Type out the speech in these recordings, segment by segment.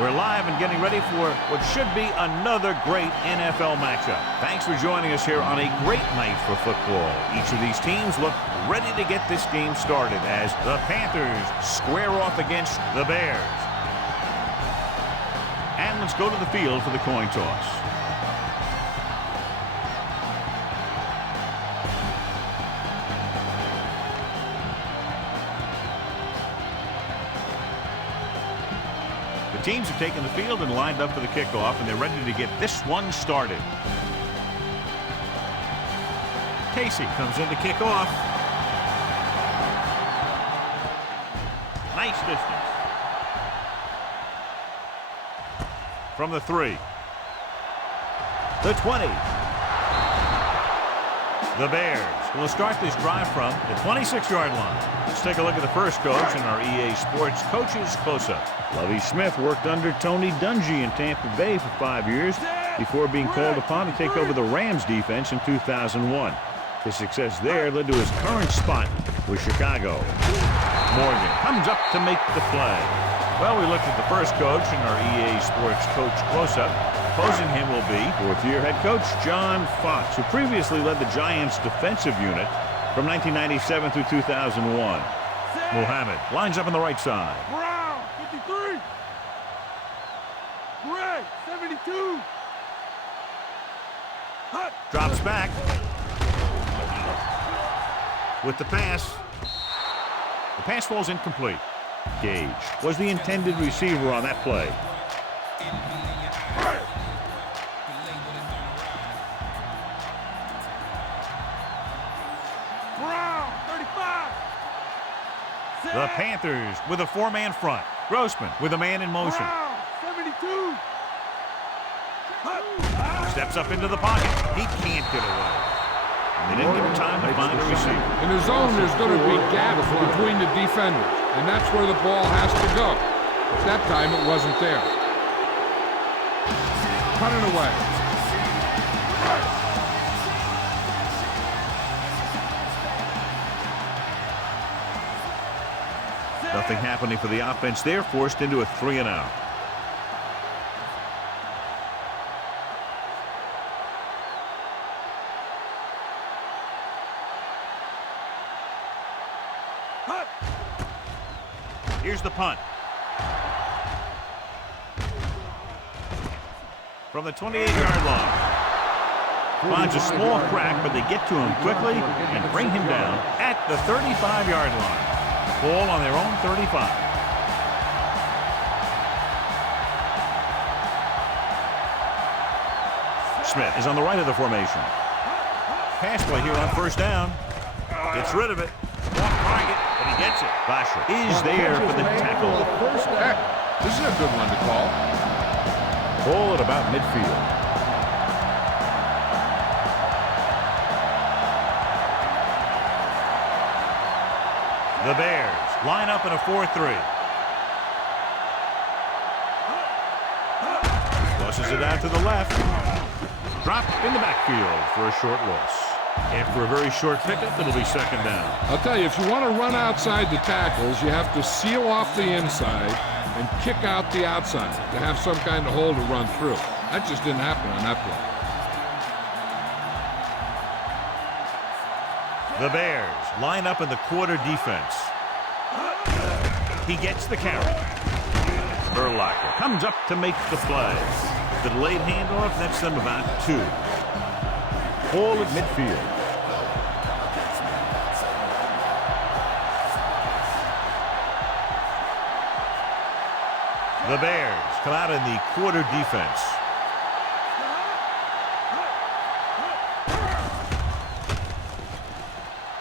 We're live and getting ready for what should be another great NFL matchup. Thanks for joining us here on a great night for football. Each of these teams look ready to get this game started as the Panthers square off against the Bears. And let's go to the field for the coin toss. The teams have taken the field and lined up for the kickoff, and they're ready to get this one started. Casey comes in to kick off. Nice distance. From the 3. The 20. The Bears will start this drive from the 26-yard line. Let's take a look at the first coach in our EA Sports Coaches Close-Up. Lovie Smith worked under Tony Dungy in Tampa Bay for 5 years before being called upon to take over the Rams defense in 2001. His success there led to his current spot with Chicago. Morgan comes up to make the play. Well, we looked at the first coach in our EA Sports Coach Close-Up. Opposing him will be fourth-year head coach John Fox, who previously led the Giants' defensive unit from 1997 through 2001. Muhammad lines up on the right side. Brown, 53. Gray, 72. Hut. Drops back. With the pass. The pass falls incomplete. Gage was the intended receiver on that play. Brown, 35. The Panthers with a 4-man front. Grossman with a man in motion. Brown, 72. Steps up into the pocket. He can't get away. They didn't give him time to find a receiver. In the zone, there's going to be gaps between the defenders, and that's where the ball has to go. But that time, it wasn't there. Cut it away. Nothing happening for the offense there, forced into a 3-and-out. Here's the punt. From the 28-yard line. Finds a small crack, but they get to him quickly and bring him down at the 35-yard line. Ball on their own 35. Smith is on the right of the formation. Pass play here on first down. Gets rid of it. Off target, but he gets it. Vasher is there for the tackle. This is a good one to call. Ball at about midfield. The Bears line up in a 4-3. Tosses it out to the left. Drop in the backfield for a short loss. After a very short pickup, it'll be second down. I'll tell you, if you want to run outside the tackles, you have to seal off the inside and kick out the outside to have some kind of hole to run through. That just didn't happen on that play. The Bears line up in the quarter defense. He gets the carry. Urlacher comes up to make the play. The delayed handoff nets them about 2. Ball at midfield. The Bears come out in the quarter defense.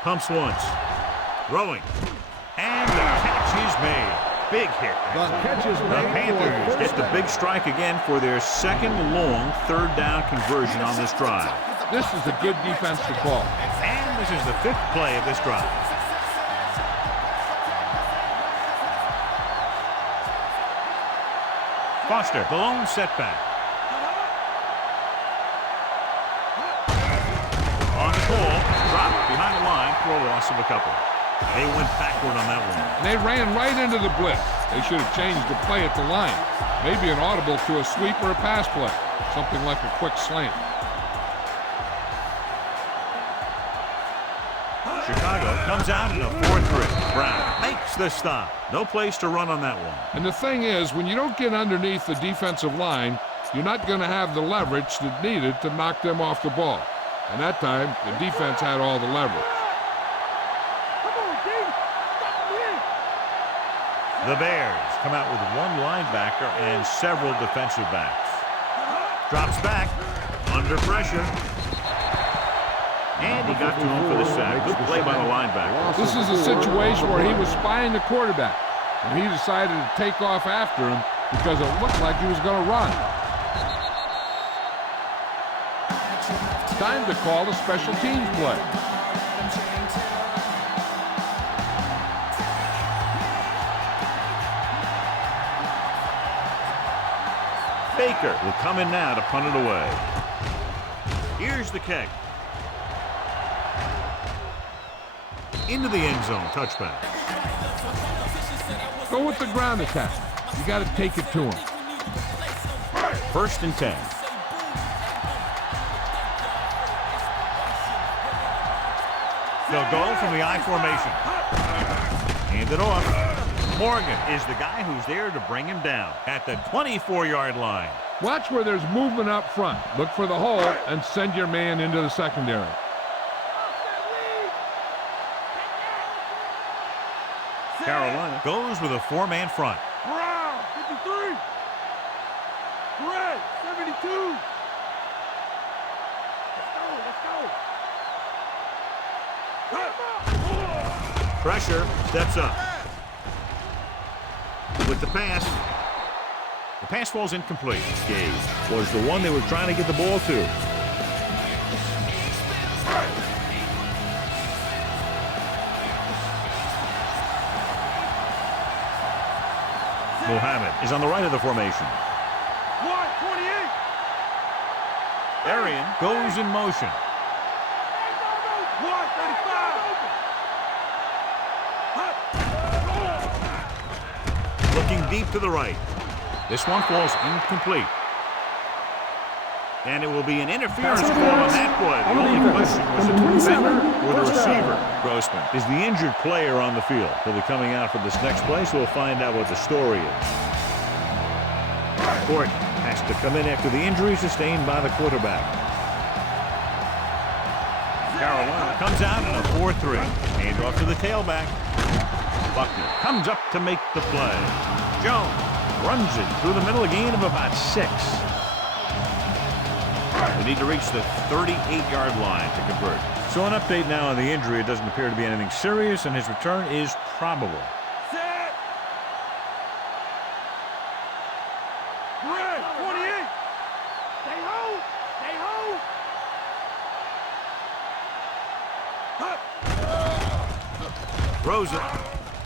Pumps once. Throwing. And the catch is made. Big hit. The Panthers get the big strike again for their second long third down conversion on this drive. This is a good defense to call. And this is the 5th play of this drive. Foster, the lone setback. On the call, dropped behind the line for a loss of a couple. They went backward on that one. And they ran right into the blitz. They should have changed the play at the line. Maybe an audible to a sweep or a pass play. Something like a quick slant. Chicago comes out in a 4-3. Brown makes the stop. No place to run on that one. And the thing is, when you don't get underneath the defensive line, you're not going to have the leverage that's needed to knock them off the ball. And that time, the defense had all the leverage. The Bears come out with one linebacker and several defensive backs. Drops back, under pressure. And he got to him for the sack. Good play by the linebacker. This is a situation where he was spying the quarterback, and he decided to take off after him because it looked like he was going to run. Time to call a special teams play. Baker will come in now to punt it away. Here's the kick. Into the end zone, touchback. Go with the ground attack. You got to take it to him. 1st and 10. They'll go from the I formation. Hand it off. Morgan is the guy who's there to bring him down at the 24-yard line. Watch where there's movement up front. Look for the hole and send your man into the secondary. Carolina goes with a 4-man front. Brown, 53. Gray, 72. Let's go. Pressure, steps up. With the pass. The pass falls incomplete. Gage was the one they were trying to get the ball to. Mohammed is on the right of the formation. 128. Arian goes in motion. 135. Looking deep to the right. This one falls incomplete. And it will be an interference call on that play. The only question was it the defender or the receiver. Grossman is the injured player on the field. He'll be coming out for this next play, so we'll find out what the story is. Gordon has to come in after the injury sustained by the quarterback. Carolina comes out in a 4-3. Hand off to the tailback. Buckner comes up to make the play. Jones runs it through the middle, a gain of about 6. They need to reach the 38-yard line to convert. So an update now on the injury. It doesn't appear to be anything serious, and his return is probable. Set. Red, 28. Stay home. Stay home. Throws it.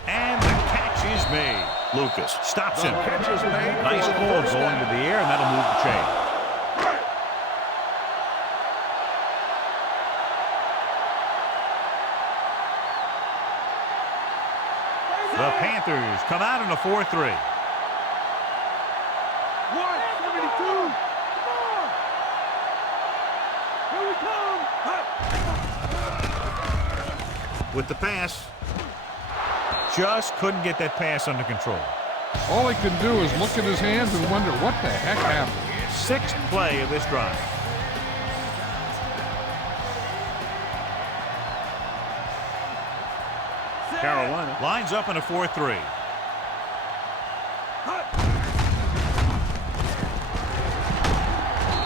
And the catch is made. Lucas stops him. Nice ball going to the air, and that'll move the chain. The Panthers come out in a 4-3. 172. Come on. Here we come. With the pass. Just couldn't get that pass under control. All he can do is look at his hands and wonder what the heck happened. 6th play of this drive. Carolina lines up in a 4-3.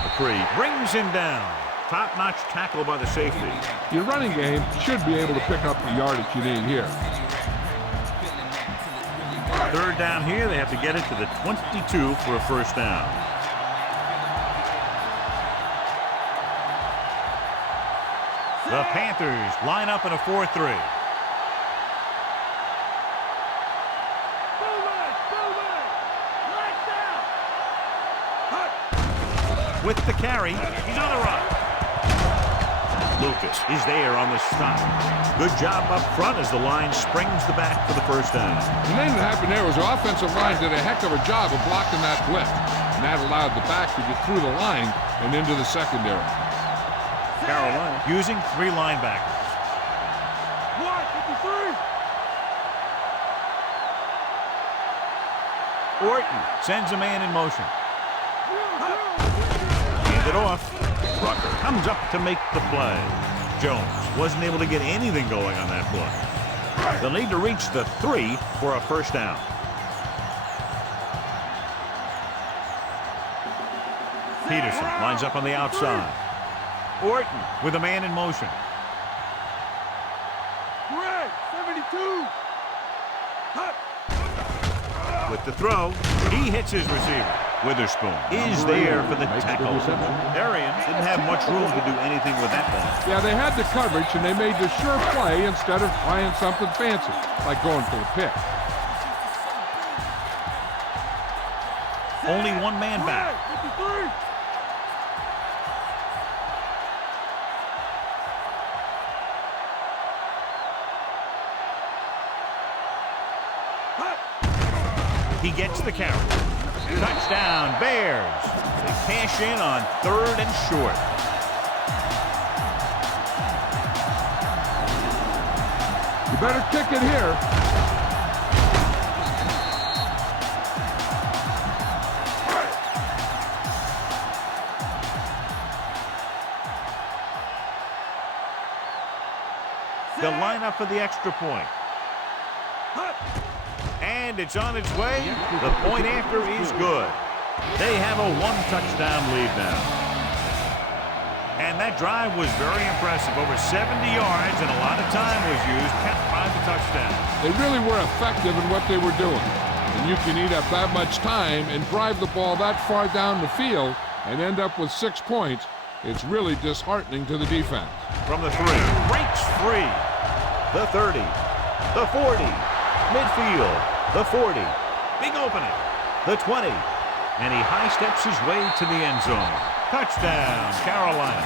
McCree brings him down. Top-notch tackle by the safety. Your running game should be able to pick up the yardage you need here. 3rd down here. They have to get it to the 22 for a 1st down. The Panthers line up in a 4-3. With the carry, he's on the run. Lucas is there on the stop. Good job up front as the line springs the back for the first down. The thing that happened there was the offensive line did a heck of a job of blocking that blitz, and that allowed the back to get through the line and into the secondary. Carolina using 3 linebackers. 153. Orton sends a man in motion. Hand it off. Rucker comes up to make the play. Jones wasn't able to get anything going on that play. They'll need to reach the 3 for a first down. Peterson lines up on the outside. Orton with a man in motion. Greg, 72. With the throw, he hits his receiver. Witherspoon is there for the tackle. Arian didn't have much room to do anything with that ball. Yeah, they had the coverage, and they made the sure play instead of trying something fancy, like going for a pick. Only one man back. 53. He gets the carry. Touchdown, Bears. They cash in on 3rd and short. You better kick it here. They'll line up for the extra point. And it's on its way. The point after is good. They have a 1-touchdown lead now. And that drive was very impressive. Over 70 yards and a lot of time was used, kept by the touchdown. They really were effective in what they were doing. And you can eat up that much time and drive the ball that far down the field and end up with 6 points. It's really disheartening to the defense. From the 3, breaks free. The 30, the 40, midfield, the 40, big opening, the 20, and he high steps his way to the end zone. Touchdown, Carolina.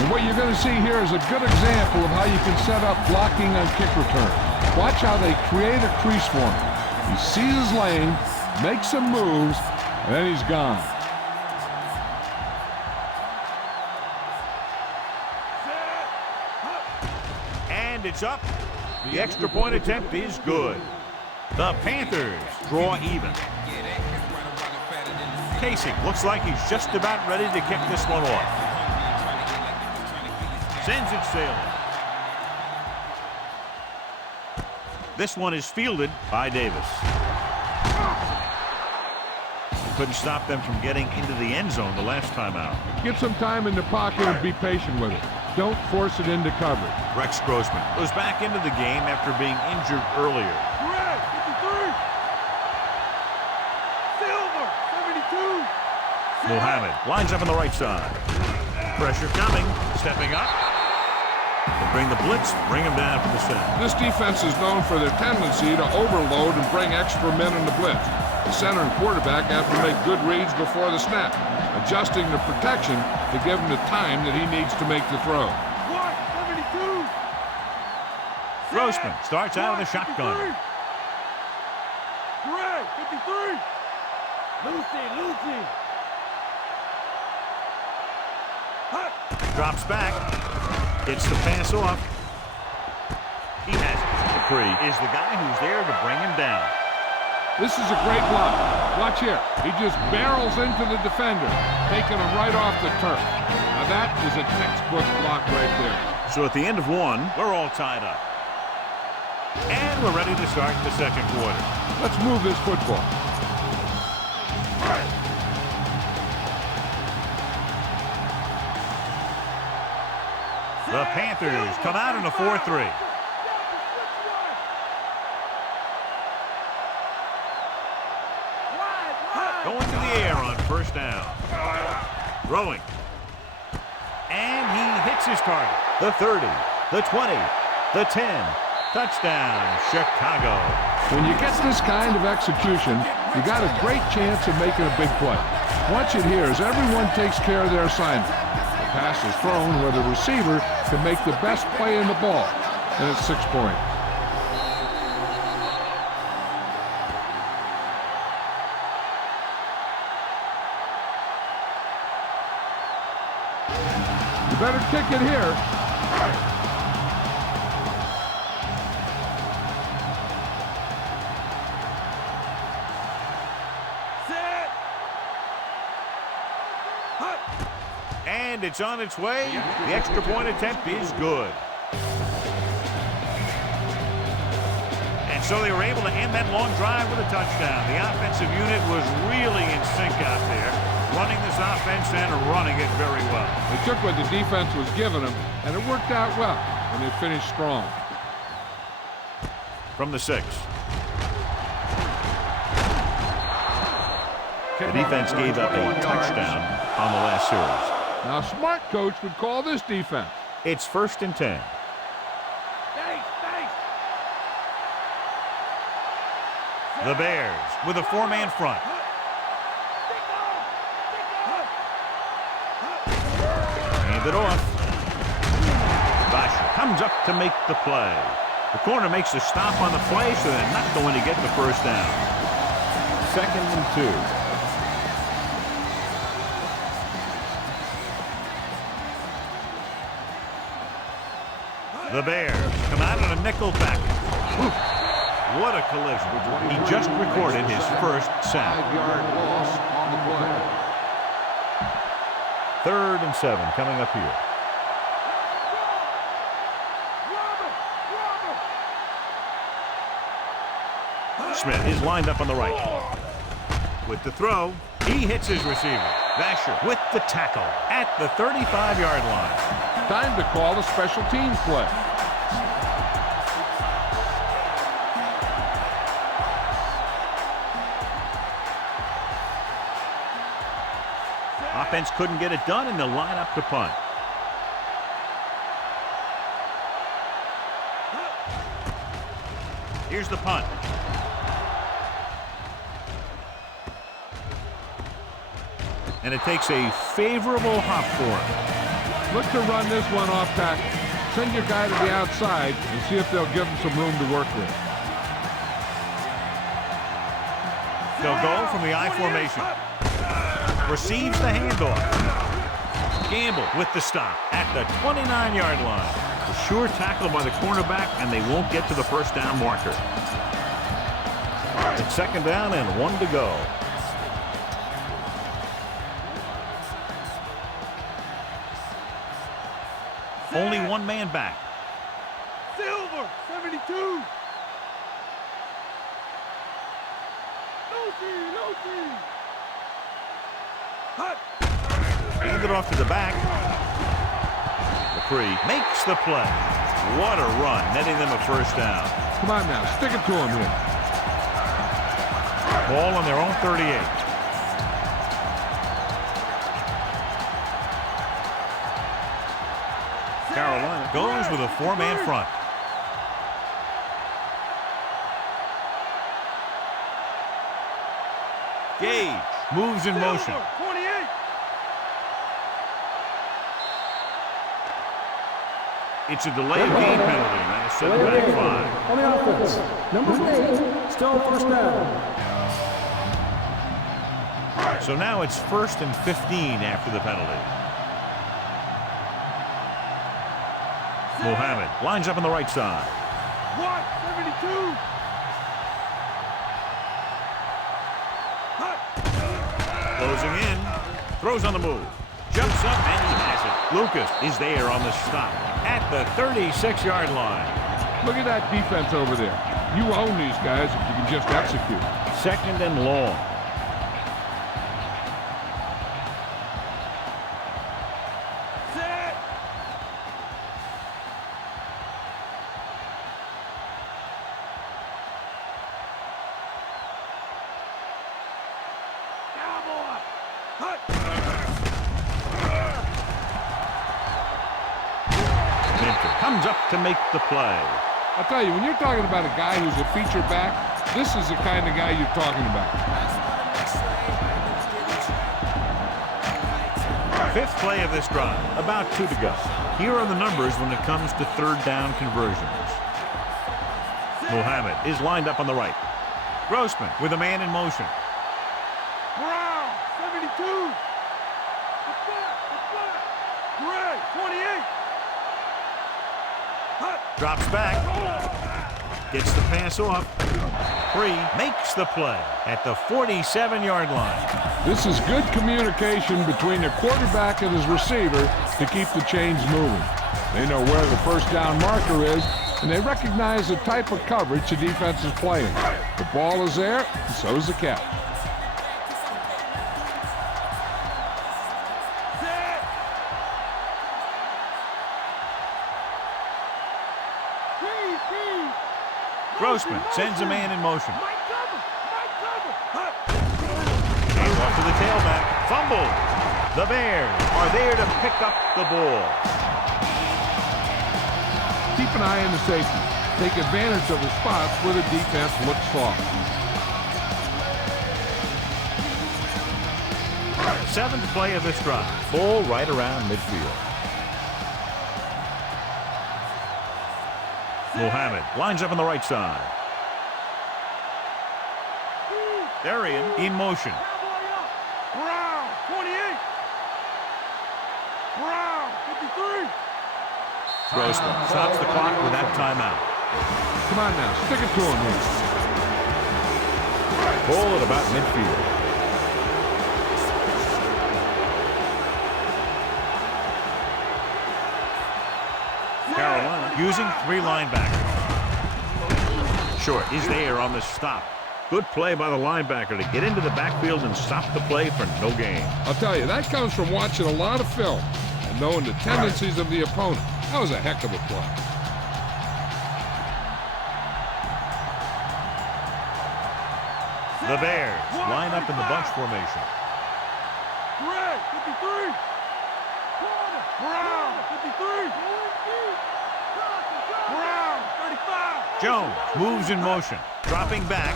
And what you're going to see here is a good example of how you can set up blocking on kick return. Watch how they create a crease for him. He sees his lane, makes some moves, and then he's gone. And it's up. The extra point attempt is good. The Panthers draw even. Casey looks like he's just about ready to kick this one off. Sends it sailing. This one is fielded by Davis. He couldn't stop them from getting into the end zone the last time out. Get some time in the pocket and be patient with it. Don't force it into coverage. Rex Grossman goes back into the game after being injured earlier. Greg, 53. Silver, 72. Muhammad lines up on the right side. Pressure coming, stepping up. They bring the blitz, bring him down for the center. This defense is known for their tendency to overload and bring extra men in the blitz. The center and quarterback have to make good reads before the snap, adjusting the protection to give him the time that he needs to make the throw. 72. Grossman starts out of the shotgun. Greg, 53. Lucy. Drops back. Gets the pass off. He has it. Dupree is the guy who's there to bring him down. This is a great block. Watch here. He just barrels into the defender, taking him right off the turf. Now that is a textbook block right there. So at the end of one, we're all tied up. And we're ready to start the second quarter. Let's move this football. The Panthers come out in a 4-3. Going to the air on first down. Throwing. And he hits his target. The 30, the 20, the 10. Touchdown, Chicago. When you get this kind of execution, you got a great chance of making a big play. Watch it here as everyone takes care of their assignment. The pass is thrown where the receiver can make the best play in the ball. And it's 6 points. You better kick it here. Set. Hut. And it's on its way. The extra point attempt is good. And so they were able to end that long drive with a touchdown. The offensive unit was really in sync out there, running this offense and running it very well. They took what the defense was giving them, and it worked out well, and they finished strong. From the 6. The defense gave up a touchdown on the last series. Now, a smart coach would call this defense. It's 1st and 10. The Bears with a 4-man front. Hand it off. Vasher comes up to make the play. The corner makes a stop on the play, so they're not going to get the first down. 2nd and 2. The Bears come out in a nickel back. What a collision. He just recorded his first sack. 5-yard loss on the play. 3rd and 7 coming up here. Smith is lined up on the right. With the throw, he hits his receiver. Vasher with the tackle at the 35-yard line. Time to call a special teams play. Offense couldn't get it done, and they'll line up to punt. Here's the punt. And it takes a favorable hop for him. Look to run this one off tackle. Send your guy to the outside and see if they'll give him some room to work with. They'll go from the I formation. Receives the handoff. Gamble with the stop at the 29-yard line. A sure tackle by the cornerback, and they won't get to the first down marker. It's 2nd down and 1 to go. Only 1 man back. Silver, 72. Lucy. Hut. Hand it off to the back. McCree makes the play. What a run, netting them a first down. Come on now, stick it to him here. Ball on their own 38. Carolina goes with a 4-man front. Gage moves in motion. 28. It's a delay of game penalty, and that'll set back 5. On the offense, number 8, still first down. So now it's 1st and 15 after the penalty. Mohammed lines up on the right side. 172. Closing in. Throws on the move. Jumps up and he has it. Lucas is there on the stop at the 36-yard line. Look at that defense over there. You own these guys if you can just execute. 2nd and long. Set. Cowboy. Hut. Minter comes up to make the play. I'll tell you, when you're talking about a guy who's a feature back, this is the kind of guy you're talking about. Fifth play of this drive. About 2 to go. Here are the numbers when it comes to third down conversions. Muhammad is lined up on the right. Grossman with a man in motion. Brown, 72. Gray, 28. Hut. Drops back. Gets the pass off. 3 makes the play at the 47-yard line. This is good communication between the quarterback and his receiver to keep the chains moving. They know where the first down marker is, and they recognize the type of coverage the defense is playing. The ball is there, and so is the catch. Grossman sends a man in motion. Mike cover. Hut. Hands off to the tailback. Fumble. The Bears are there to pick up the ball. Keep an eye on the safety. Take advantage of the spots where the defense looks soft. 7th play of this drive. Ball right around midfield. Muhammad lines up on the right side. Darian in motion. Brown, 28. Brown, 53. Grossman stops the clock with that timeout. Come on now, stick it to him here. Ball at about midfield. Carolina using 3 linebackers. Short is there on the stop. Good play by the linebacker to get into the backfield and stop the play for no gain. I'll tell you, that comes from watching a lot of film and knowing the tendencies of the opponent. That was a heck of a play. The Bears line up in the bunch formation. Gray, 53. Brown, 53. Brown, 35. Jones moves in motion, dropping back,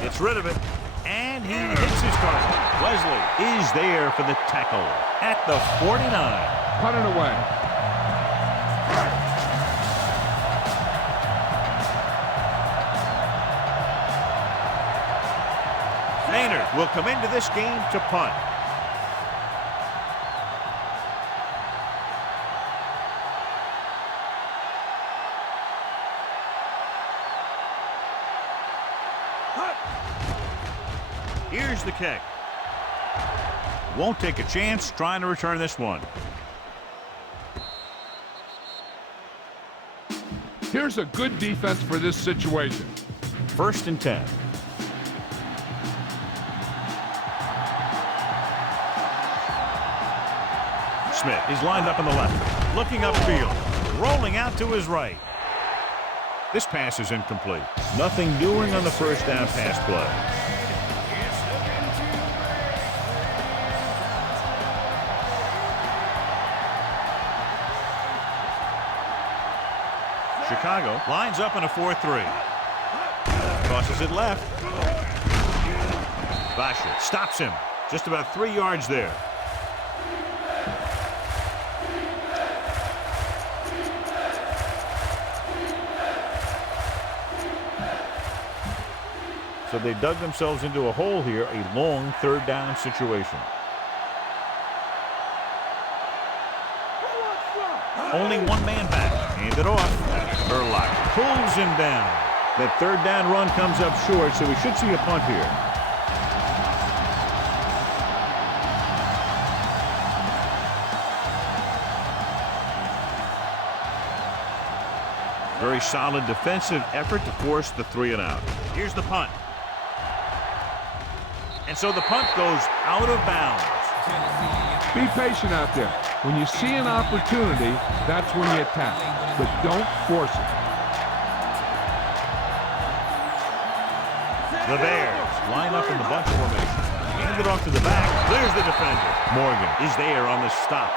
gets rid of it, and he hits his target. Wesley is there for the tackle at the 49. Cut it away. Maynard will come into this game to punt. Here's the kick. Won't take a chance trying to return this one. Here's a good defense for this situation. 1st and 10. Smith is lined up on the left, looking upfield, rolling out to his right. This pass is incomplete. Nothing doing on the first down pass play. Chicago lines up in a 4-3. Crosses it left. Vasher stops him. Just about 3 yards there. So they dug themselves into a hole here, a long 3rd down situation. Only 1 man back. Hand it off. Urlacher pulls him down. That 3rd down run comes up short, so we should see a punt here. Very solid defensive effort to force the 3 and out. Here's the punt. And so the punt goes out of bounds. Be patient out there. When you see an opportunity, that's when you attack. But don't force it. The Bears line up in the bunch formation. Hand it off to the back. There's the defender. Morgan is there on the stop.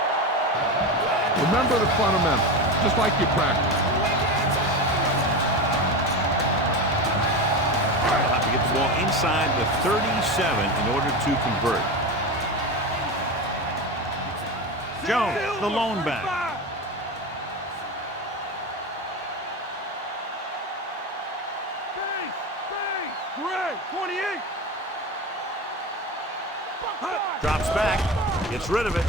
Remember the fundamentals, just like you practice. They'll have to get the ball inside the 37 in order to convert. Jones, the lone back. Greg, 28. Drops back, gets rid of it.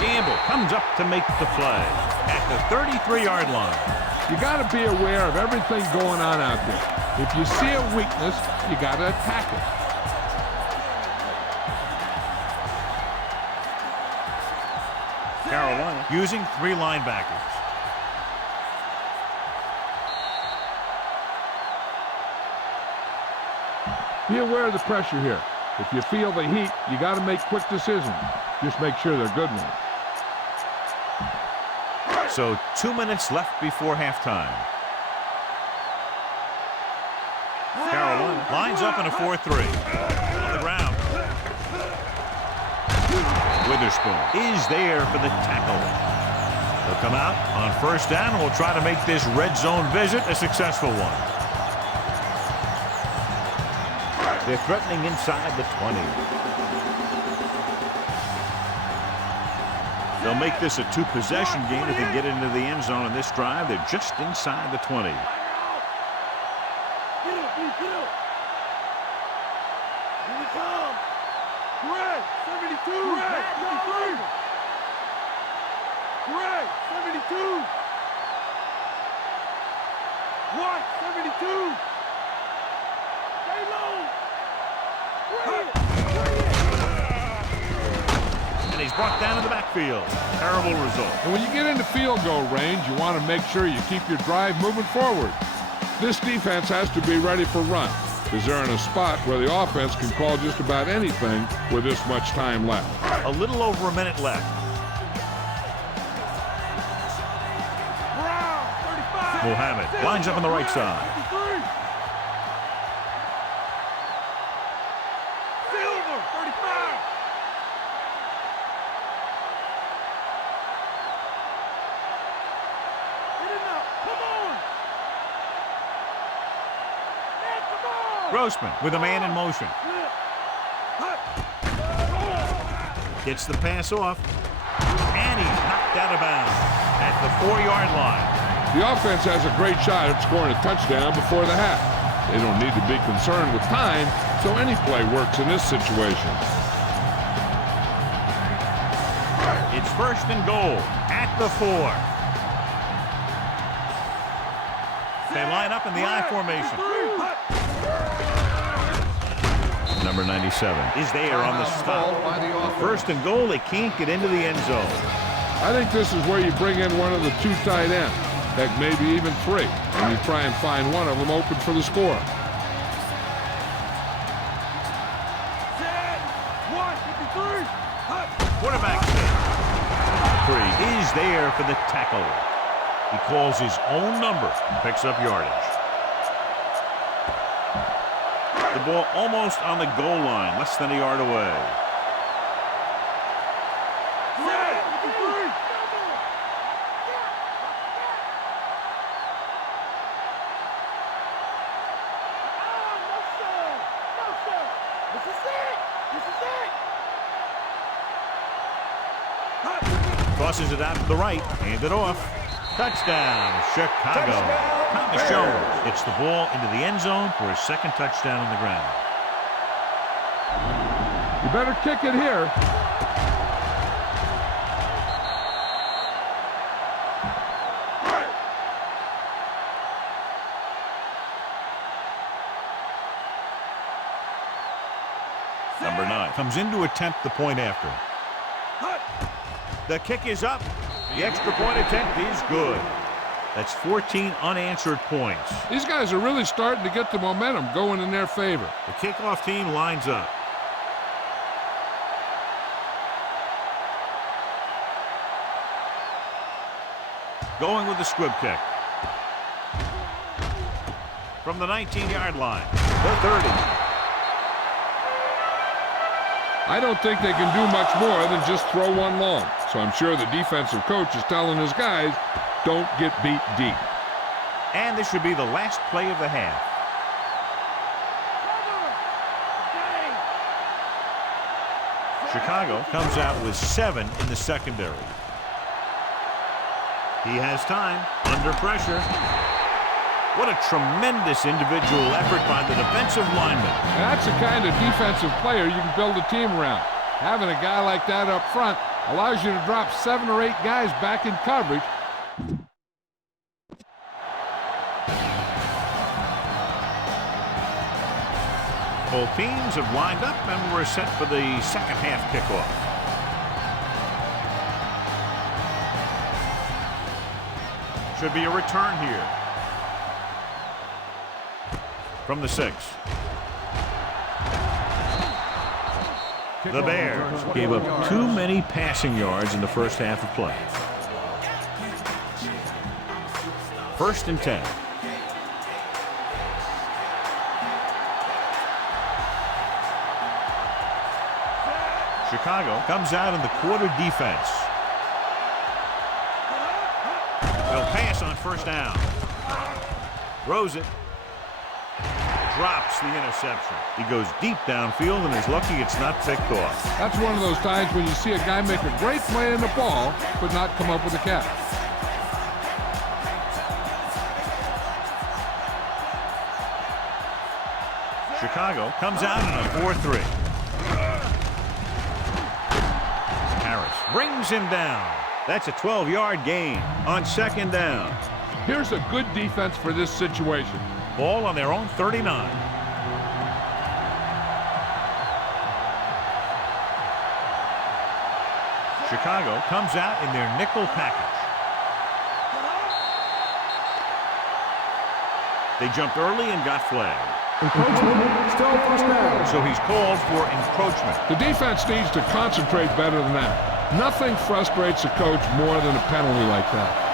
Gamble comes up to make the play at the 33-yard line. You got to be aware of everything going on out there. If you see a weakness, you got to attack it. Carolina using 3 linebackers. Be aware of the pressure here. If you feel the heat, you got to make quick decisions. Just make sure they're good ones. So 2 minutes left before halftime. Carolina lines up in a 4-3. On the ground. Witherspoon is there for the tackle. They'll come out on first down and will try to make this red zone visit a successful one. They're threatening inside the 20. They'll make this a 2-possession game if they get into the end zone in this drive. They're just inside the 20. Get up, get up. Here we come. Greg, 72. Greg, 53. Greg, 72. White, 72. Stay low. And he's brought down in the backfield. Terrible result. And when you get into field goal range, you want to make sure you keep your drive moving forward. This defense has to be ready for run, because they're in a spot where the offense can call just about anything with this much time left. A little over a minute left. Brown, 35. Mohammed lines up on the right side. 53. Silver, 35. Get it now. Come on. Man, come on. Grossman with a man in motion. Gets the pass off. And he's knocked out of bounds at the 4-yard line. The offense has a great shot at scoring a touchdown before the half. They don't need to be concerned with time, so any play works in this situation. It's first and goal at the 4. They line up in the I formation. Number 97 is there on the stop. First and goal, they can't get into the end zone. I think this is where you bring in one of the 2 tight ends, heck, maybe even 3, and you try and find one of them open for the score. Quarterback hit. 3 is there for the tackle. He calls his own number, picks up yardage. The ball almost on the goal line, less than a yard away. Tosses it out to the right, hand it off. Touchdown, Chicago. Thomas Jones gets the ball into the end zone for his second touchdown on the ground. You better kick it here. Number 9 comes in to attempt the point after. The kick is up. The extra point attempt is good. That's 14 unanswered points. These guys are really starting to get the momentum going in their favor. The kickoff team lines up. Going with the squib kick. From the 19-yard line, the 30. I don't think they can do much more than just throw one long. So I'm sure the defensive coach is telling his guys, don't get beat deep. And this should be the last play of the half. Chicago comes out with 7 in the secondary. He has time under pressure. What a tremendous individual effort by the defensive lineman. That's the kind of defensive player you can build a team around. Having a guy like that up front allows you to drop 7 or 8 guys back in coverage. Both teams have lined up and we're set for the second half kickoff. Should be a return here. From the 6. The Bears gave up too many passing yards in the first half of play. 1st and 10. Chicago comes out in the quarter defense. They'll pass on 1st down. Throws it. Drops the interception. He goes deep downfield and is lucky it's not picked off. That's one of those times when you see a guy make a great play in the ball, but not come up with a catch. Chicago comes out in a 4-3. Harris brings him down. That's a 12-yard gain on 2nd down. Here's a good defense for this situation. Ball on their own 39. Chicago comes out in their nickel package. They jumped early and got flagged. Encroachment, still 1st down. So he's called for encroachment. The defense needs to concentrate better than that. Nothing frustrates a coach more than a penalty like that.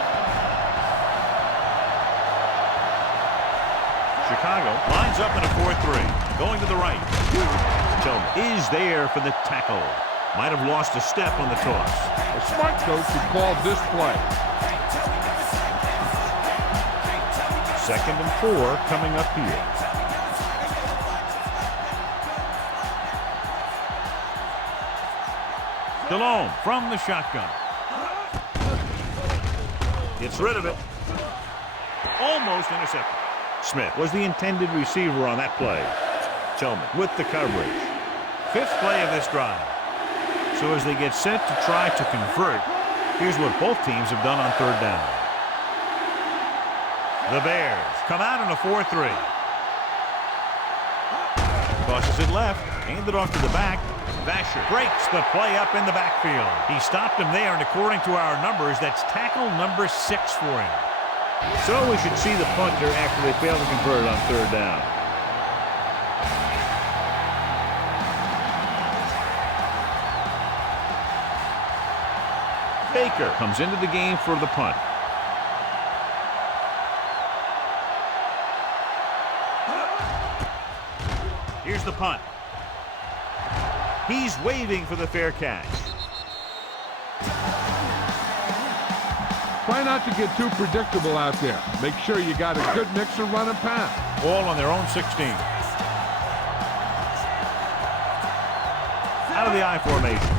Chicago lines up in a 4-3. Going to the right. Tommie is there for the tackle. Might have lost a step on the toss. A smart coach who called this play. 2nd and 4 coming up here. Delhomme from the shotgun. Gets rid of it. Almost intercepted. Smith was the intended receiver on that play. Tommie with the coverage. 5th play of this drive. So as they get set to try to convert, here's what both teams have done on 3rd down. The Bears come out in a 4-3. Tosses it left, handed off to the back. Vasher breaks the play up in the backfield. He stopped him there, and according to our numbers, that's tackle number 6 for him. So we should see the punter after they fail to convert on 3rd down. Baker comes into the game for the punt. Here's the punt. He's waving for the fair catch. Try not to get too predictable out there. Make sure you got a good mix of run and pass. Ball on their own 16. Out of the I formation.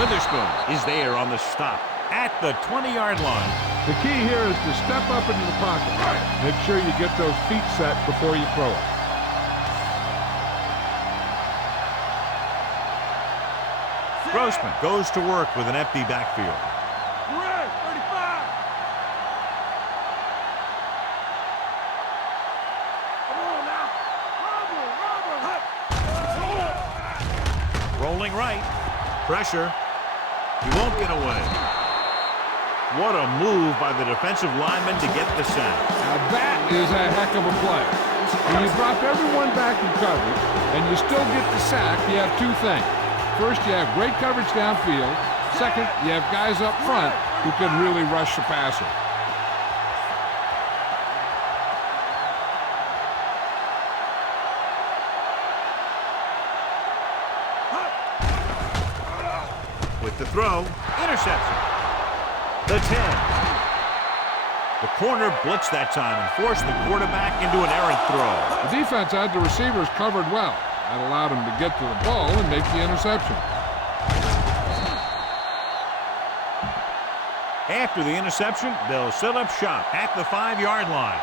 Witherspoon is there on the stop at the 20-yard line. The key here is to step up into the pocket. Make sure you get those feet set before you throw it. Grossman goes to work with an empty backfield. 35. Come on now. Rolling right. Pressure. He won't get away. What a move by the defensive lineman to get the sack. Now that is a heck of a play. When you drop everyone back in coverage and you still get the sack, you have 2 things. First, you have great coverage downfield. Second, you have guys up front who can really rush the passer. With the throw, interception. The 10. The corner blitzed that time and forced the quarterback into an errant throw. The defense had the receivers covered well. That allowed him to get to the ball and make the interception. After the interception, they'll set up shop at the 5-yard line.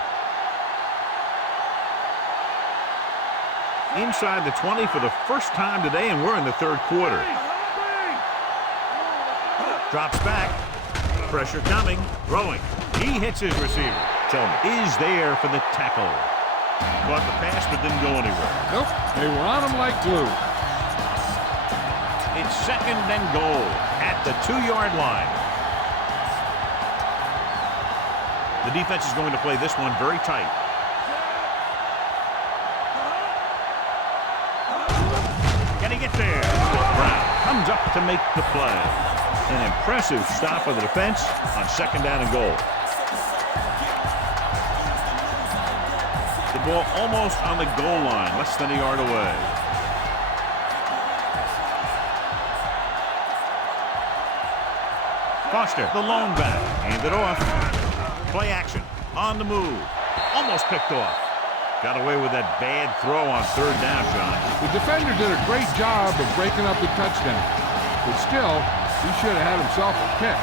Inside the 20 for the first time today, and we're in the third quarter. Drops back. Pressure coming. Throwing. He hits his receiver. Tommie is there for the tackle. Caught the pass but didn't go anywhere. Nope. They were on him like glue. It's second and goal at the 2-yard line. The defense is going to play this one very tight. Can he get there? Brown comes up to make the play. An impressive stop of the defense on second down and goal. The ball almost on the goal line, less than a yard away. Foster, the lone back, hand it off. Play action, on the move, almost picked off. Got away with that bad throw on third down, John. The defender did a great job of breaking up the touchdown, but still, he should have had himself a pick.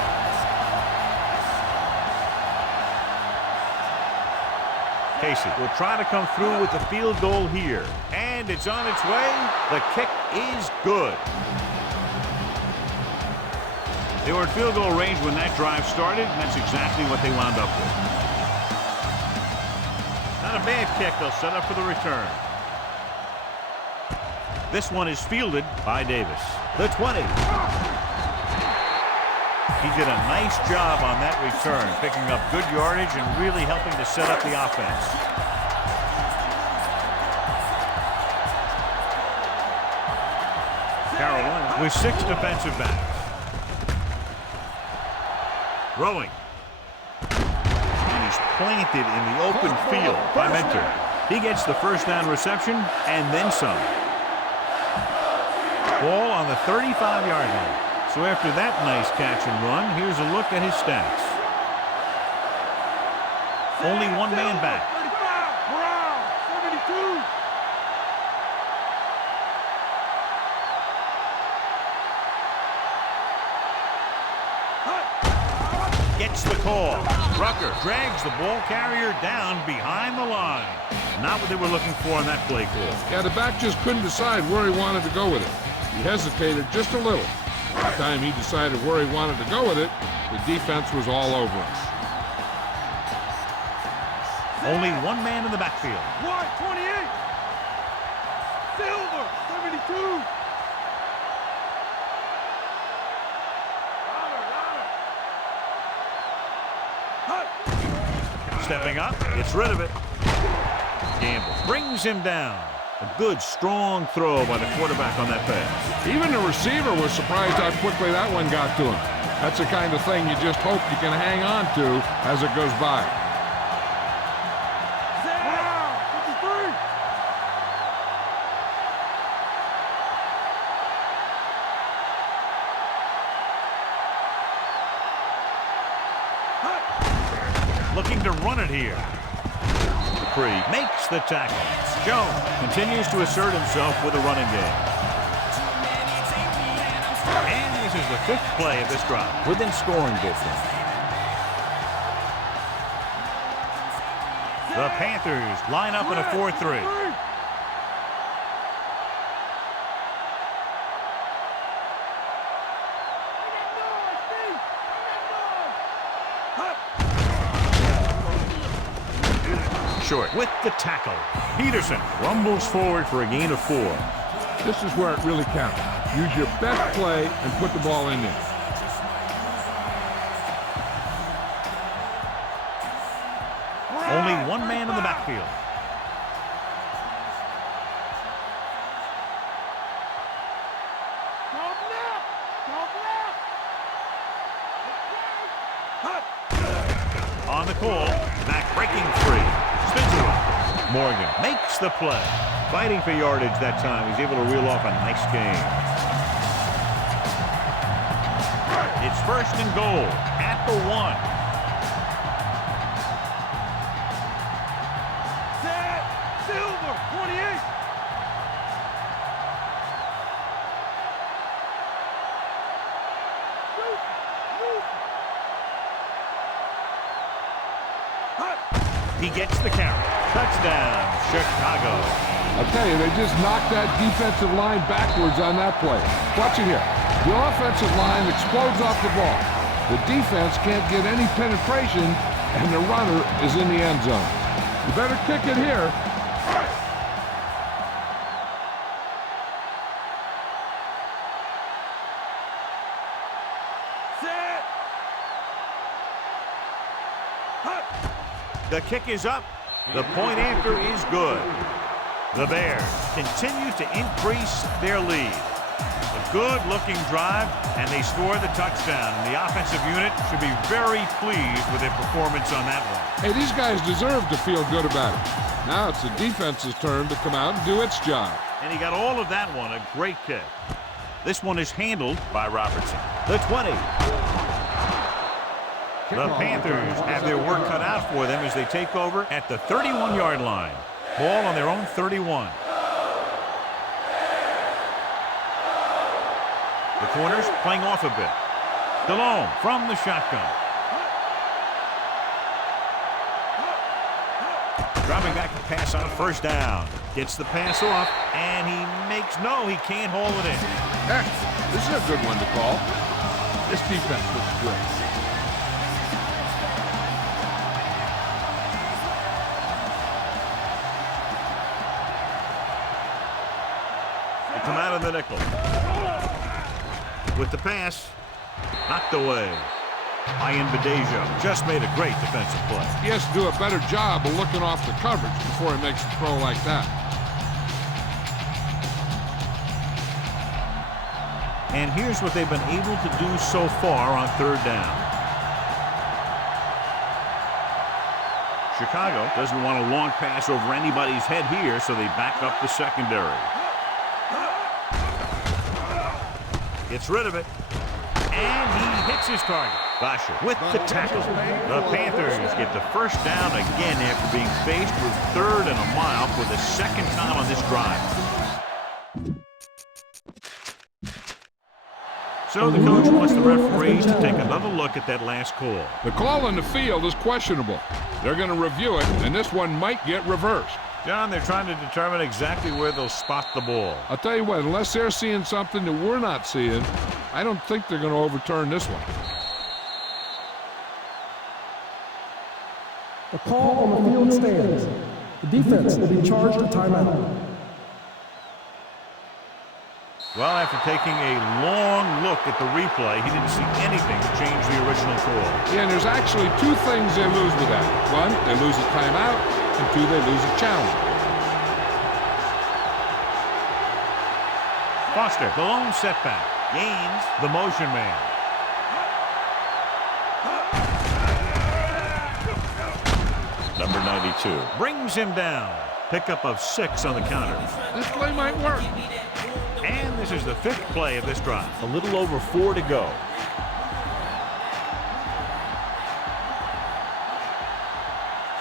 Casey will try to come through with the field goal here, and it's on its way. The kick is good. They were at field goal range when that drive started, and that's exactly what they wound up with. Not a bad kick. They'll set up for the return. This one is fielded by Davis. The 20. He did a nice job on that return, picking up good yardage and really helping to set up the offense. Carolina with 6 defensive backs. Throwing. And he's planted in the open field by Mentor. He gets the first down reception and then some. Ball on the 35-yard line. So after that nice catch and run, here's a look at his stats. Only one man back. 72. Gets the call. Rucker drags the ball carrier down behind the line. Not what they were looking for on that play call. Yeah, the back just couldn't decide where he wanted to go with it. He hesitated just a little. By the time he decided where he wanted to go with it, the defense was all over him. Only one man in the backfield. 128. Silver, 72. Stepping up, gets rid of it. Gamble brings him down. A good, strong throw by the quarterback on that pass. Even the receiver was surprised how quickly that one got to him. That's the kind of thing you just hope you can hang on to as it goes by. Wow, 53. Looking to run it here. Dupree makes the tackle. Jones continues to assert himself with a running game. And this is the 5th play of this drive within scoring distance. The Panthers line up in a 4-3. Short with the tackle. Peterson rumbles forward for a gain of 4. This is where it really counts. Use your best play and put the ball in there. Only one man in the backfield. On the call, back breaking free. Spins it up. Morgan makes the play. Fighting for yardage that time. He's able to reel off a nice gain. It's first and goal at the 1. Silver, 28. He gets the carry. Touchdown, Chicago. I'll tell you, they just knocked that defensive line backwards on that play. Watch it here. The offensive line explodes off the ball. The defense can't get any penetration, and the runner is in the end zone. You better kick it here. The kick is up. The point after is good. The Bears continue to increase their lead. A good-looking drive, and they score the touchdown. And the offensive unit should be very pleased with their performance on that one. Hey, these guys deserve to feel good about it. Now it's the defense's turn to come out and do its job. And he got all of that one. A great kick. This one is handled by Robertson. The 20. The Panthers have their work cut out for them as they take over at the 31-yard line. Ball on their own 31. The corners playing off a bit. Delhomme from the shotgun. Dropping back to pass on first down. Gets the pass off, and he makes no, he can't hold it in. Heck, this is a good one to call. This defense looks great. Come out of the nickel. With the pass, knocked away. Ian Badejo just made a great defensive play. He has to do a better job of looking off the coverage before he makes a throw like that. And here's what they've been able to do so far on third down. Chicago doesn't want a long pass over anybody's head here, so they back up the secondary. Gets rid of it, and he hits his target. Vasher with the tackle. The Panthers get the first down again after being faced with 3rd and a mile for the second time on this drive. So the coach wants the referees to take another look at that last call. The call on the field is questionable. They're going to review it, and this one might get reversed. John, they're trying to determine exactly where they'll spot the ball. I'll tell you what, unless they're seeing something that we're not seeing, I don't think they're going to overturn this one. The call on the field stands. The defense will be charged a timeout. Well, after taking a long look at the replay, he didn't see anything to change the original call. Yeah, and there's actually 2 things they lose with that. 1, they lose a timeout, and 2, they lose a challenge. Foster, the lone setback, gains the motion man. Number 92 brings him down. Pickup of 6 on the counter. This play might work. And this is the 5th play of this drive. A little over 4 to go.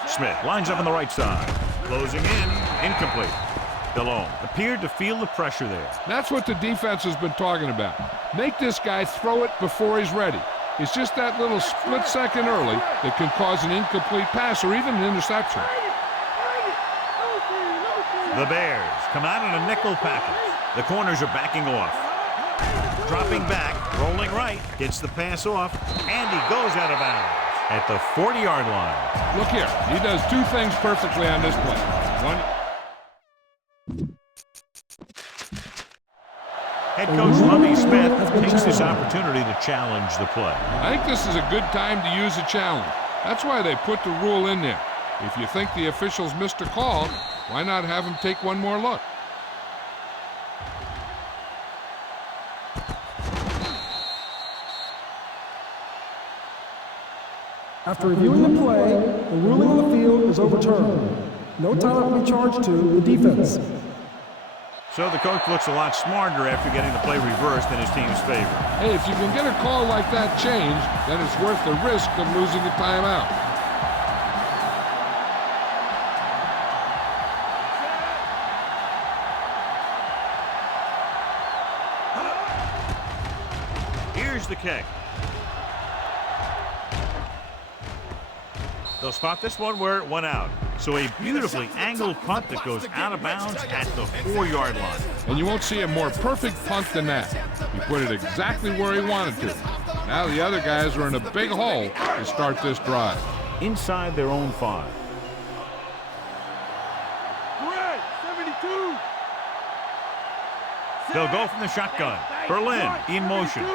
Smith lines up on the right side. Closing in. Incomplete. Delhomme appeared to feel the pressure there. That's what the defense has been talking about. Make this guy throw it before he's ready. It's just that little split second early that can cause an incomplete pass or even an interception. The Bears come out in a nickel package. The corners are backing off. Dropping back, rolling right, gets the pass off, and he goes out of bounds at the 40-yard line. Look here, he does 2 things perfectly on this play. 1. Head coach Lovie Smith takes this opportunity to challenge the play. I think this is a good time to use a challenge. That's why they put the rule in there. If you think the officials missed a call, why not have them take one more look? After reviewing the play, the ruling on the field is overturned. No timeout will be charged to the defense. So the coach looks a lot smarter after getting the play reversed in his team's favor. Hey, if you can get a call like that changed, then it's worth the risk of losing a timeout. Here's the kick. They'll spot this one where it went out. So a beautifully angled punt that goes out of bounds at the 4-yard line. And you won't see a more perfect punt than that. He put it exactly where he wanted to. Now the other guys are in a big hole to start this drive. Inside their own 5. Red, 72. They'll go from the shotgun. Berlin in motion.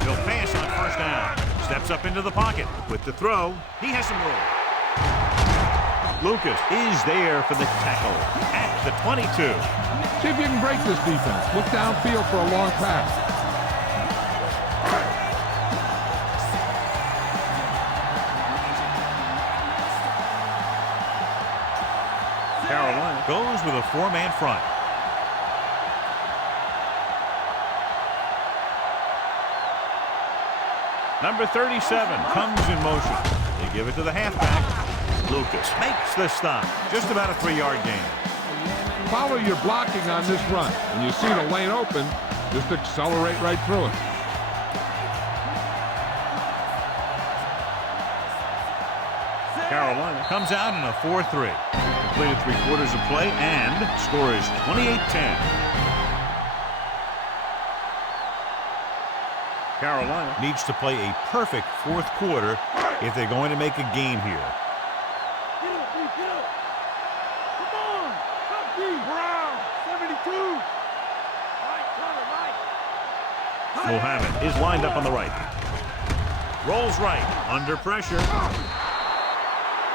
He'll pass on first down. Steps up into the pocket. With the throw, he has some room. Lucas is there for the tackle at the 22. See if you can break this defense. Look downfield for a long pass. Carolina goes with a 4-man front. Number 37 comes in motion. They give it to the halfback. Lucas makes the stop. Just about a 3-yard gain. Follow your blocking on this run. When you see the lane open, just accelerate right through it. Carolina comes out in a 4-3. Completed 3 quarters of play and score is 28-10. Carolina needs to play a perfect 4th quarter if they're going to make a game here. Get up, please, get up. Come on. Top D. Brown, 72. Mike, cover, Mike. Mohammed is lined up on the right. Rolls right, under pressure.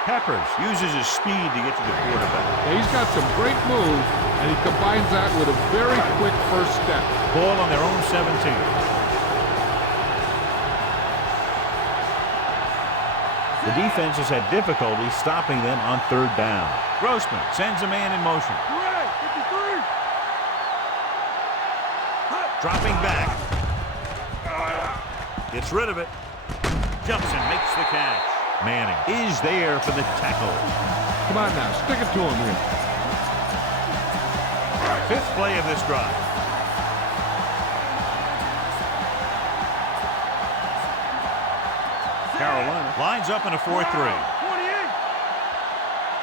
Peppers uses his speed to get to the quarterback. Yeah, he's got some great moves, and he combines that with a very quick first step. Ball on their own 17. The defense has had difficulty stopping them on 3rd down. Grossman sends a man in motion. Red, 53. Dropping back. Gets rid of it. Jumps and makes the catch. Manning is there for the tackle. Come on now, stick it to him here. 5th play of this drive. Carolina lines up in a 4-3. 28.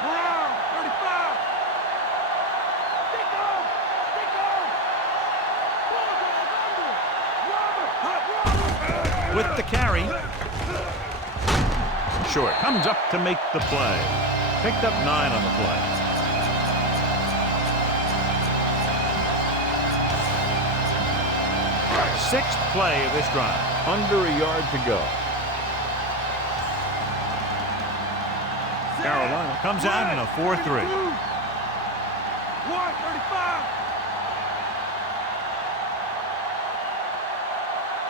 Brown, 35. Stick on. Stick on. Robert. With the carry. Short comes up to make the play. Picked up 9 on the play. Sixth play of this drive. Under a yard to go. Carolina comes out in a 4-3. 135.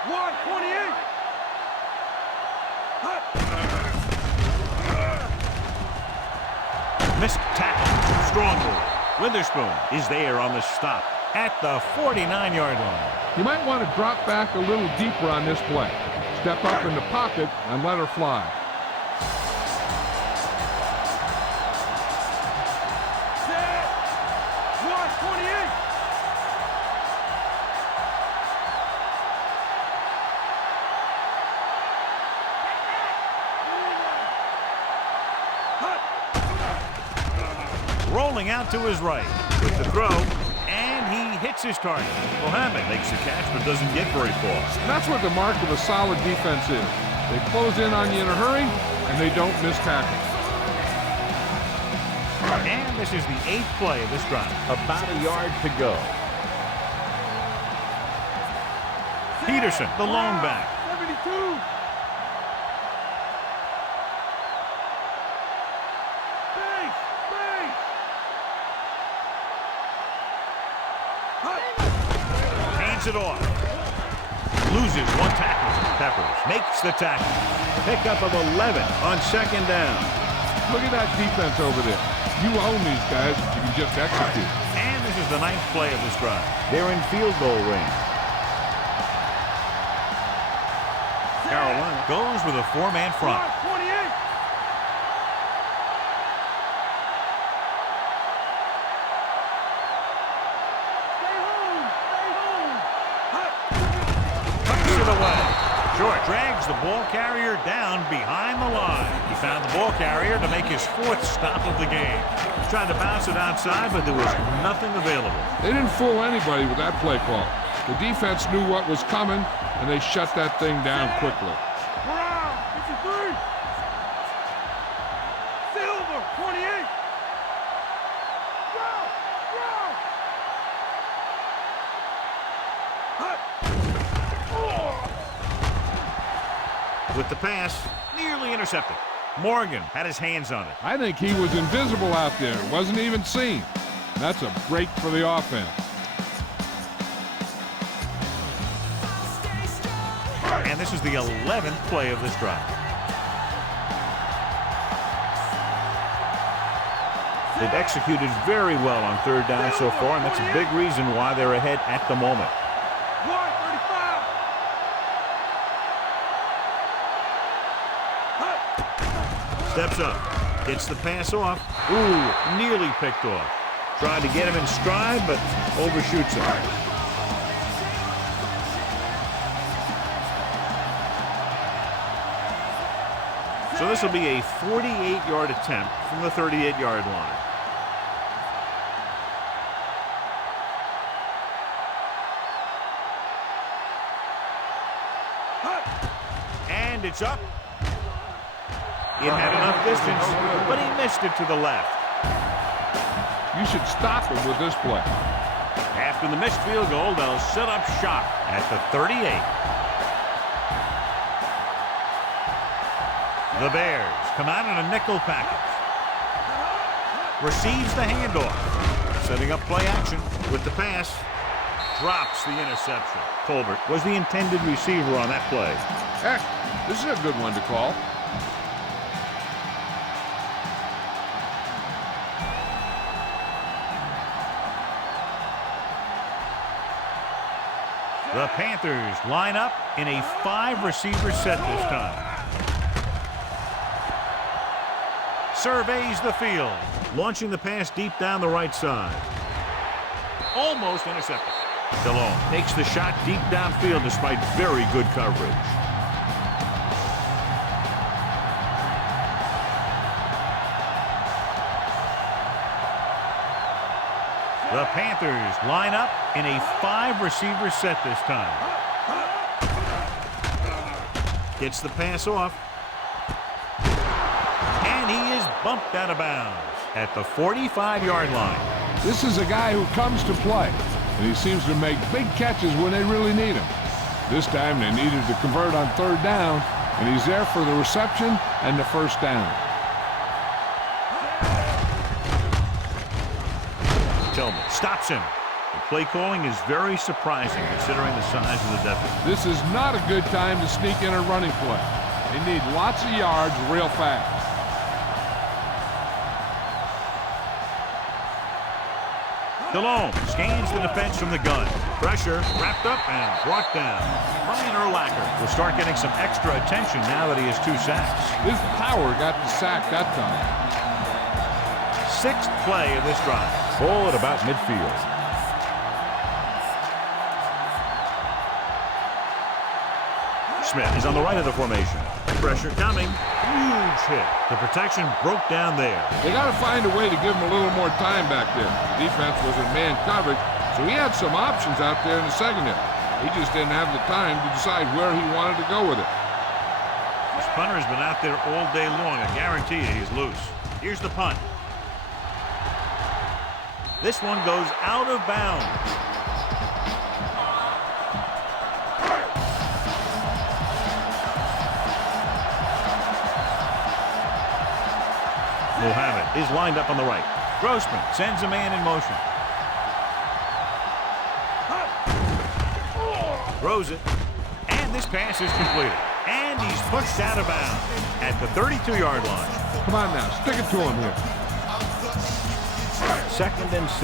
128. Missed tackle. Strong move. Witherspoon is there on the stop at the 49-yard line. You might want to drop back a little deeper on this play. Step up in the pocket and let her fly. Set. 128. Rolling out to his right with the throw, and he hits his target. Mohammed makes the catch but doesn't get very far. And that's what the mark of a solid defense is. They close in on you in a hurry, and they don't miss tackles. And this is the 8th play of this drive. About a yard to go. Peterson, the lone back. 72. Hands it off. Loses 1 tackle. Peppers makes the tackle. Pickup of 11 on 2nd down. Look at that defense over there. You own these guys if you can just execute. And this is the 9th play of this drive. They're in field goal range. Carolina goes with a 4-man front. 128. Stay home. Stay home. Tucks it away. Short drags the ball carrier down behind the line. He found the ball carrier to make his 4th stop of the game. He tried to bounce it outside, but there was nothing available. They didn't fool anybody with that play call. The defense knew what was coming, and they shut that thing down quickly. Brown, 53. Silver, 28. Go, go. Hut. With the pass, nearly intercepted. Morgan had his hands on it. I think he was invisible out there. Wasn't even seen. That's a break for the offense. And this is the 11th play of this drive. They've executed very well on 3rd down so far, and that's a big reason why they're ahead at the moment. 135. Steps up, gets the pass off. Ooh, nearly picked off. Tried to get him in stride, but overshoots him. So this will be a 48-yard attempt from the 38-yard line. And it's up. It had enough distance, but he missed it to the left. You should stop him with this play. After the missed field goal, they'll set up shop at the 38. The Bears come out in a nickel package. Receives the handoff. Setting up play action with the pass. Drops the interception. Colbert was the intended receiver on that play. Heck, this is a good one to call. The Panthers line up in a 5-receiver set this time. Surveys the field. Launching the pass deep down the right side. Almost intercepted. Delhomme takes the shot deep downfield despite very good coverage. The Panthers line up in a 5-receiver set this time. Gets the pass off. And he is bumped out of bounds at the 45-yard line. This is a guy who comes to play, and he seems to make big catches when they really need him. This time they needed to convert on 3rd down, and he's there for the reception and the 1st down. Tillman stops him. The play calling is very surprising considering the size of the deficit. This is not a good time to sneak in a running play. They need lots of yards real fast. Delhomme scans the defense from the gun. Pressure wrapped up and brought down. Brian Urlacher will start getting some extra attention now that he has 2 sacks. His power got the sack that time. 6th play of this drive. Ball at about midfield. Smith is on the right of the formation. Pressure coming. Huge hit. The protection broke down there. They got to find a way to give him a little more time back there. The defense was in man coverage, so he had some options out there in the secondary. He just didn't have the time to decide where he wanted to go with it. This punter has been out there all day long. I guarantee you he's loose. Here's the punt. This one goes out of bounds. Mohammed is lined up on the right. Grossman sends a man in motion. Throws it. And this pass is completed. And he's pushed out of bounds at the 32-yard line. Come on now, stick it to him here. 2nd and 6.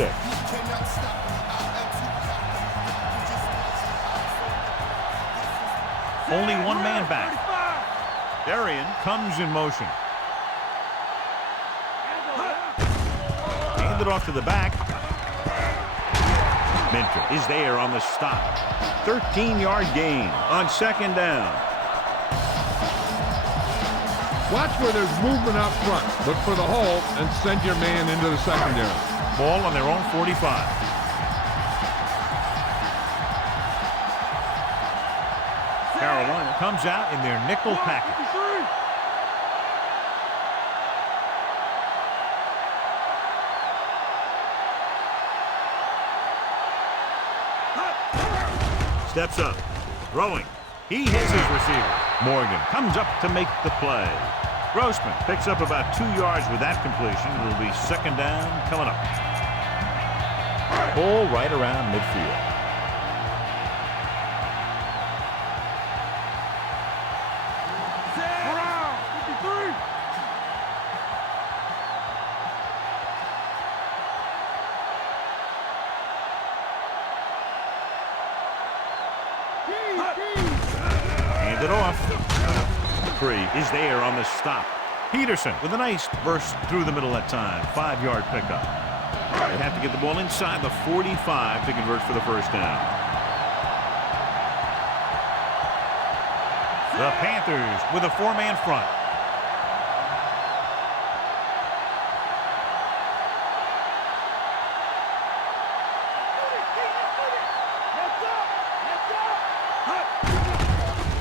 Only one man back. Darian comes in motion. Handed off to the back. Minter is there on the stop. 13-yard gain on 2nd down. Watch where there's movement up front. Look for the hole and send your man into the secondary. Ball on their own 45. Carolina comes out in their nickel package. Steps up, throwing. He hits his receiver. Morgan comes up to make the play. Grossman picks up about 2 yards with that completion. It'll be second down coming up. Ball right around midfield. It off. Free is there on the stop. Peterson with a nice burst through the middle that time. 5-yard pickup. They have to get the ball inside the 45 to convert for the first down. The Panthers with a 4-man front.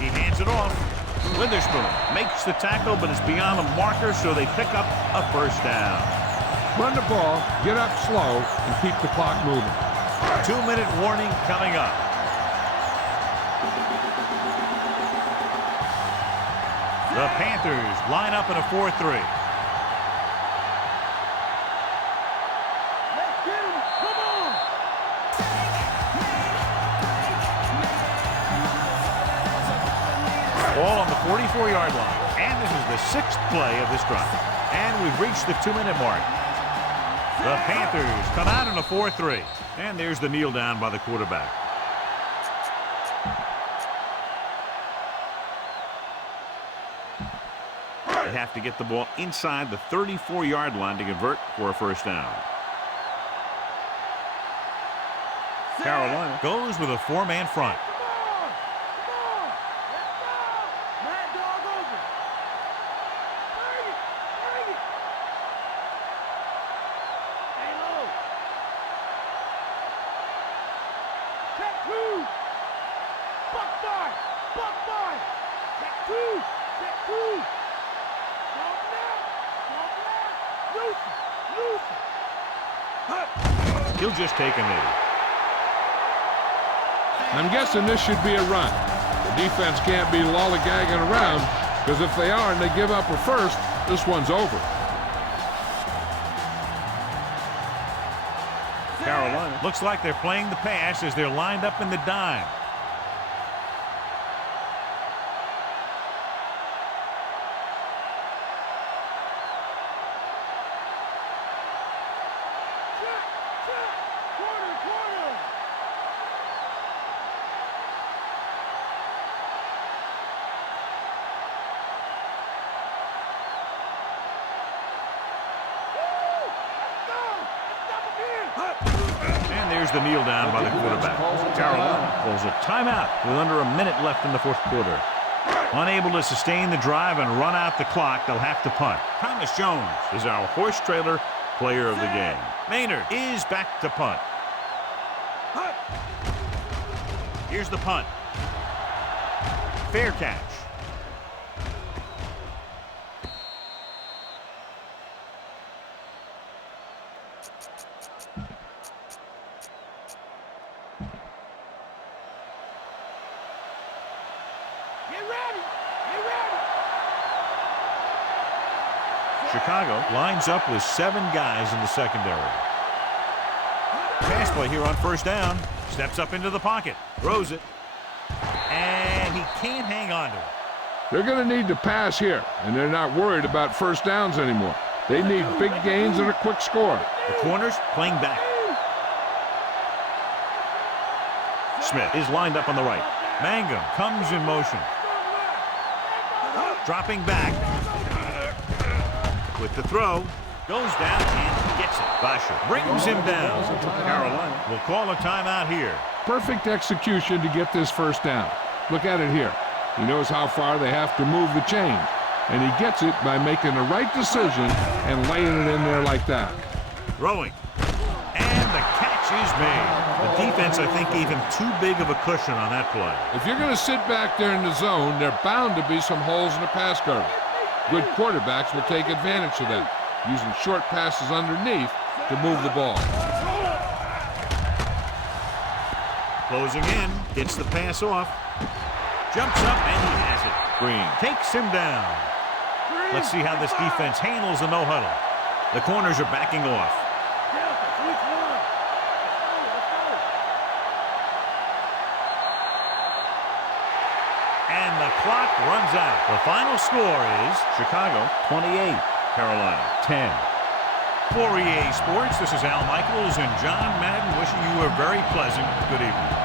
He hands it off. Witherspoon makes the tackle, but it's beyond the marker, so they pick up a first down. Run the ball, get up slow, and keep the clock moving. 2-minute warning coming up. The Panthers line up in a 4-3. Ball on the 44-yard line. And this is the 6th play of this drive. And we've reached the 2-minute mark. The Panthers come out in a 4-3. And there's the kneel down by the quarterback. They have to get the ball inside the 34-yard line to convert for a first down. Carolina goes with a 4-man front. He'll just take a knee. I'm guessing this should be a run. The defense can't be lollygagging around, because if they are and they give up a first, this one's over. Carolina looks like they're playing the pass as they're lined up in the dime. And there's the kneel down by the quarterback. Carolina calls a timeout with under a minute left in the fourth quarter. Unable to sustain the drive and run out the clock, they'll have to punt. Thomas Jones is our horse trailer player of the game. Maynard is back to punt. Here's the punt. Fair catch. Chicago lines up with 7 guys in the secondary. Pass play here on first down. Steps up into the pocket. Throws it. And he can't hang on to it. They're going to need to pass here, and they're not worried about first downs anymore. They need big gains and a quick score. The corners playing back. Smith is lined up on the right. Mangum comes in motion. Dropping back. With the throw, goes down and gets it. Vasher brings him down. Carolina will call a timeout here. Perfect execution to get this first down. Look at it here. He knows how far they have to move the chains. and he gets it by making the right decision and laying it in there like that. Throwing. And the catch is made. The defense, I think, gave him too big of a cushion on that play. If you're going to sit back there in the zone, there are bound to be some holes in the pass coverage. Good quarterbacks will take advantage of that, using short passes underneath to move the ball. Closing in, gets the pass off. Jumps up, and he has it. Green takes him down. Let's see how this defense handles the no-huddle. The corners are backing off. And the clock runs out. The final score is Chicago 28, Carolina 10. For EA Sports, this is Al Michaels and John Madden wishing you a very pleasant good evening.